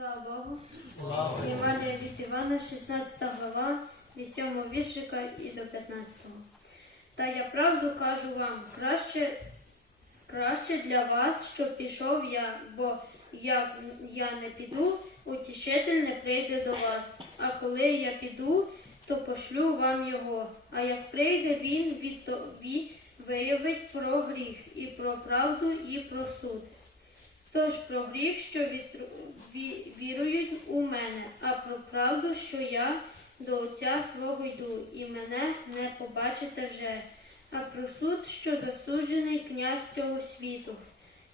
Слава Богу. Слава Євангелія від Івана, 16 глава, від 7 віршика і до 15. Та я правду кажу вам, краще, краще для вас, щоб пішов я, бо як я не піду, утішитель не прийде до вас. А коли я піду, то пошлю вам його. А як прийде він, від тобі виявить про гріх, і про правду, і про суд. Тож про гріх, що вірують у мене, а про правду, що я до Отця свого йду, і мене не побачите вже, а про суд, що досуджений князь цього світу.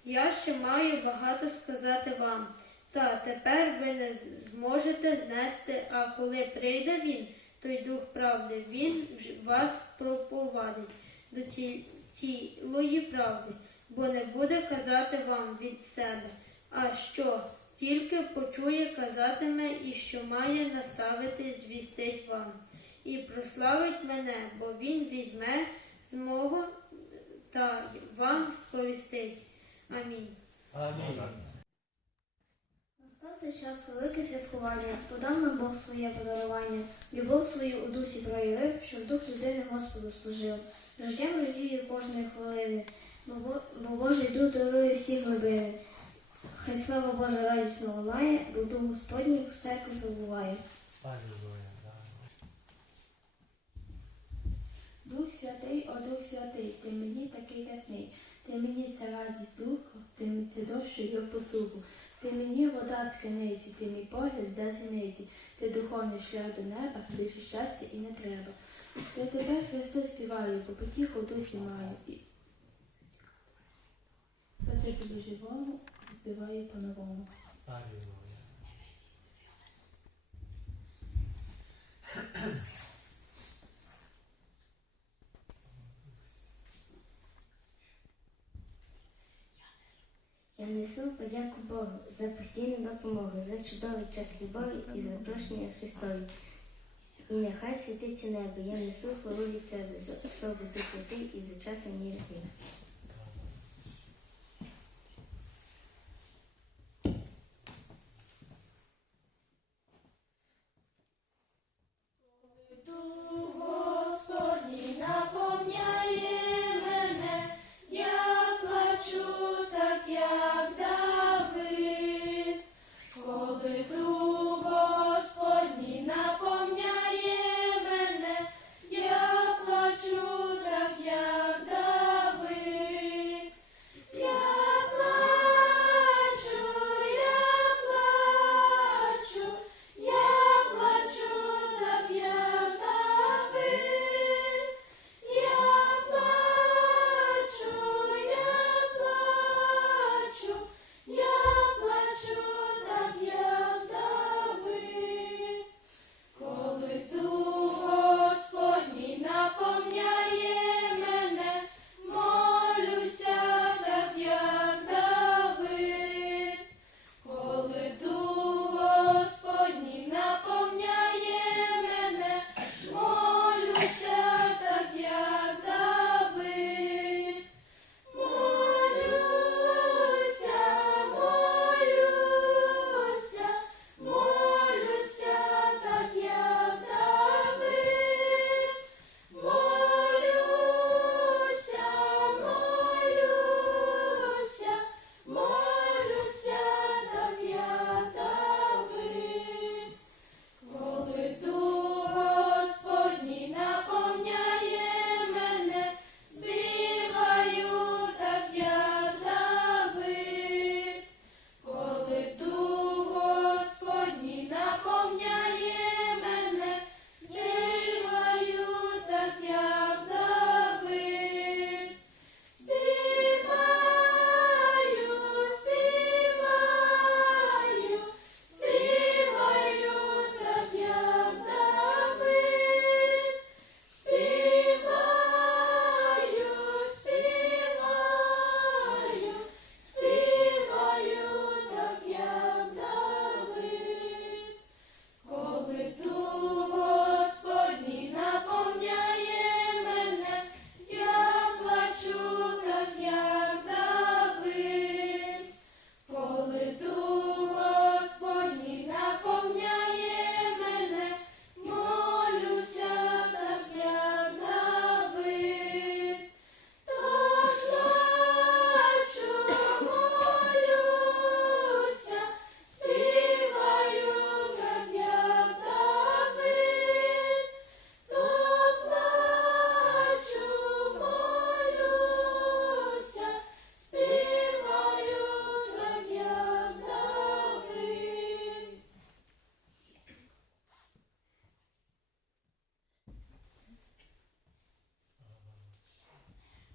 Я ще маю багато сказати вам. Та тепер ви не зможете знести, а коли прийде він, той дух правди, він вас пропровадить до цілої правди, бо не буде казати вам від себе, а що тільки почує, казатиме і що має наставити, звістить вам. І прославить мене, бо він візьме з мого та вам сповістить. Амінь. Амінь. Настав цей час велике святкування, подав нам Бог своє подарування, любов свою у дусі проявив, щоб дух людини Господу служив. Життям радіє кожної хвилини, Божий дух дарує всі глибини. Хай слава Божа радісно лунає, бо дух Господній в церкві побуває. Дух святий, о Дух святий, ти мені такий ясний, ти мені це радість духу, ти мені це дощу й посуху, ти мені вода з криниці, ти мій погляд зениці, ти духовний шлях до неба, більше щастя і не треба. Ти тебе Христу співаю, по потіху в дусі маю. І... Спасибі живому, співаю по-новому. Я несу подяку Богу за постійну допомогу, за чудовий час любові і запрошення Христові. І нехай світиться небо, я несу хвалу від себе за особу Дух Святий і за час мені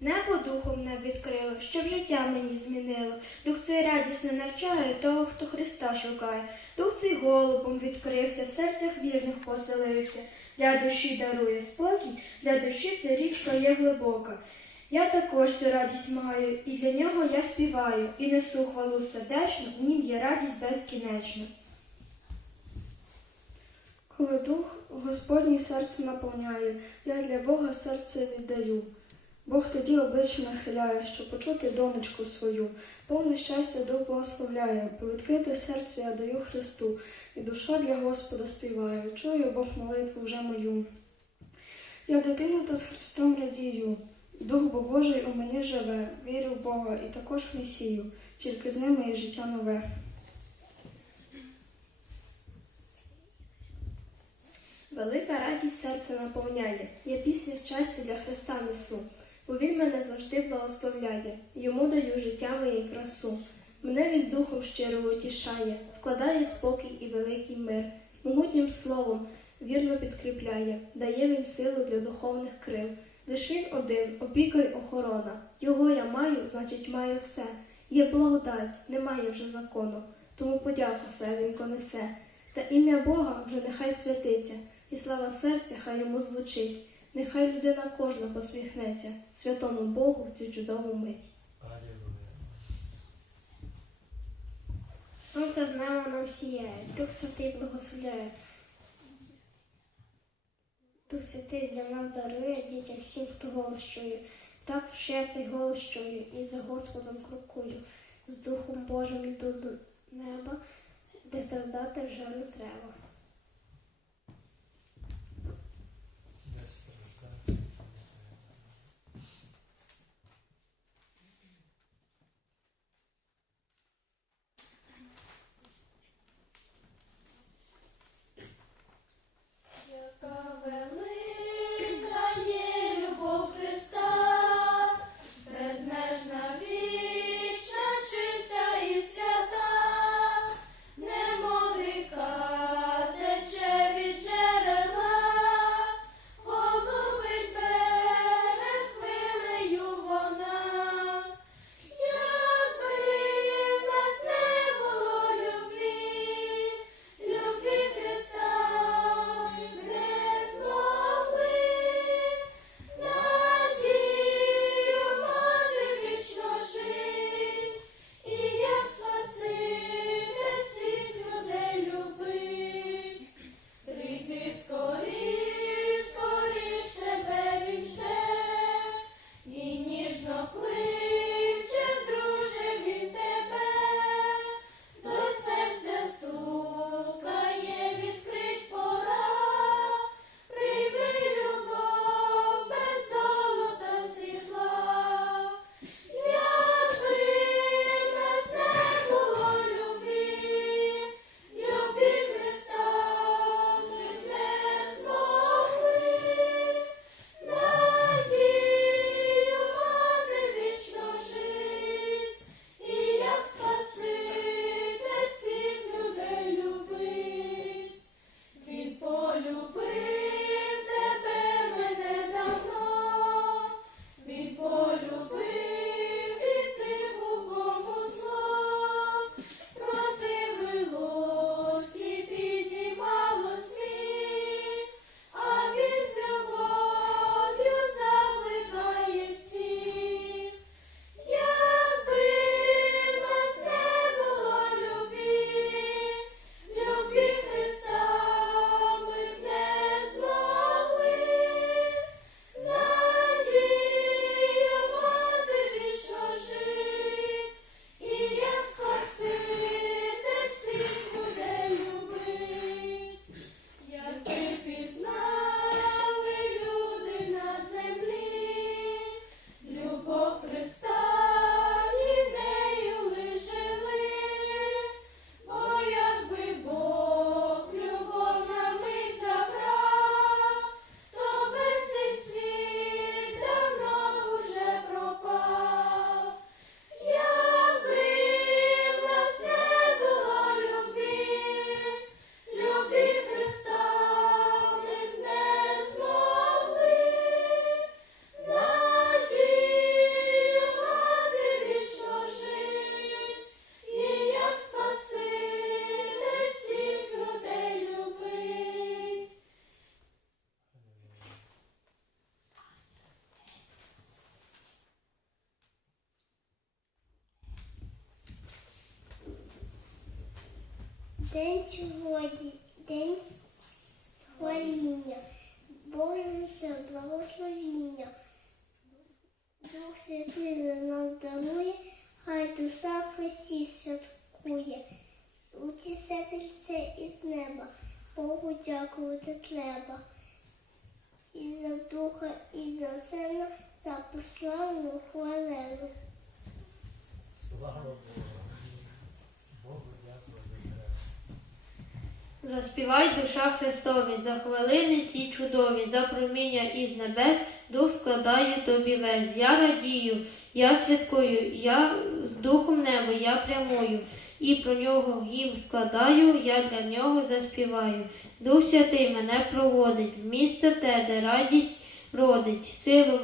Небо духом не відкрило, щоб життя мені змінило. Дух цей радісно навчає того, хто Христа шукає. Дух цей голубом відкрився, в серцях вірних поселився. Для душі дарує спокій, для душі ця річка є глибока. Я також цю радість маю, і для нього я співаю, і несу хвалу сердечно, в нім є радість безкінечна. Коли дух Господній серце наповняє, я для Бога серце віддаю. Бог тоді обличчя нахиляє, щоб почути донечку свою. Повне щастя дух бо відкрите серце я даю Христу, і душа для Господа співає. Чую Бог молитву вже мою. Я дитина та з Христом радію. Дух бо Божий у мені живе, вірю в Бога і також в Месію, тільки з ними є життя нове. Велика радість серце наповняє, я пісня щастя для Христа несу, бо Він мене завжди благословляє, йому даю життя моє красу. Мене він духом щиро утішає, вкладає спокій і великий мир, могутнім словом вірно підкріпляє, дає він силу для духовних крил. Лиш він один, опіка й охорона. Його я маю, значить маю все. Є благодать, немає вже закону, тому подяка серденько несе. Та ім'я Бога вже нехай святиться, і слава серця хай йому звучить. Нехай людина кожна посміхнеться святому Богу в цю чудову мить. Сонце з неба нам сіяє, Дух Святий благословляє. Дух Святий для нас дарує дітям всім, хто голос чує. Так я цей голос чую і за Господом крокую. З Духом Божим іду до неба, де страждати вже не треба. Сьогодні, день хваління, Боже благословіння. Дух Святий на нас дарує, хай душа в Христі святкує. Утішитель це із неба, Богу дякувати треба. І за духа, і за сина, за пославну хвалину. Слава. Богу дякую за тебе. Заспівай душа Христові, за хвилини ці чудові, за проміння із небес, дух складає тобі весь. Я радію, я святкую, я з духом неба, я прямую, і про нього гімн складаю, я для нього заспіваю. Дух Святий мене проводить в місце те, де радість родить. Силу,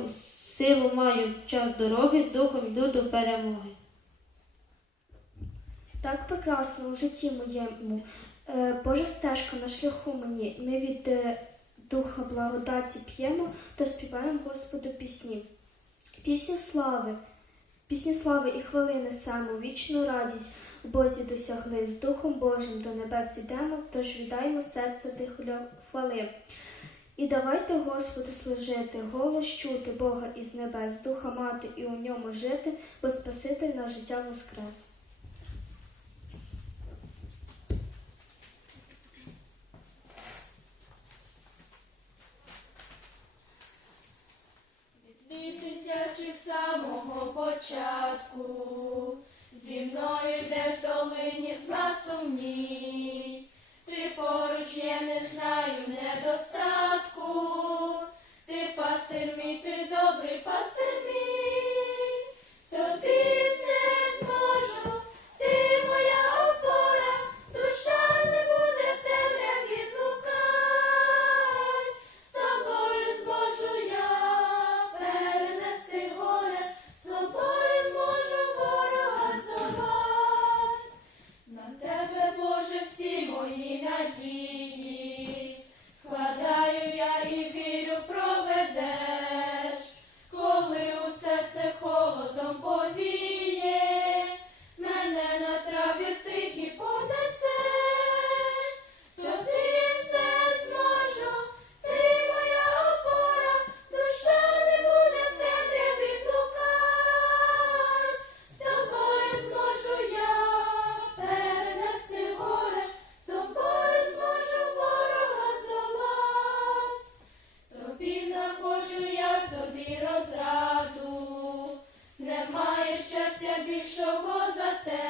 силу маю час дороги, з духом йду до перемоги. Так прекрасно у житті моєму. Е, Божа стежка на шляху мені. Ми від е, духа благодаті п'ємо та співаємо Господу пісні. Пісні слави, пісні слави і хвали несемо, вічну радість в Бозі досягли. З Духом Божим до небес ідемо, тож віддаємо серце тих хвали. І давайте Господу служити, голос чути Бога із небес, духа мати і у ньому жити, бо Спаситель на життя воскрес. Початку, повіє, мене на траві тихі понесеш, тобі все зможу, ти моя опора, душа не буде темряві блукать, з тобою зможу я перенести горе, з тобою зможу ворога здолать, тобі захочу я собі розрад. що за те,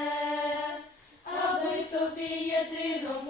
аби тобі єдиному.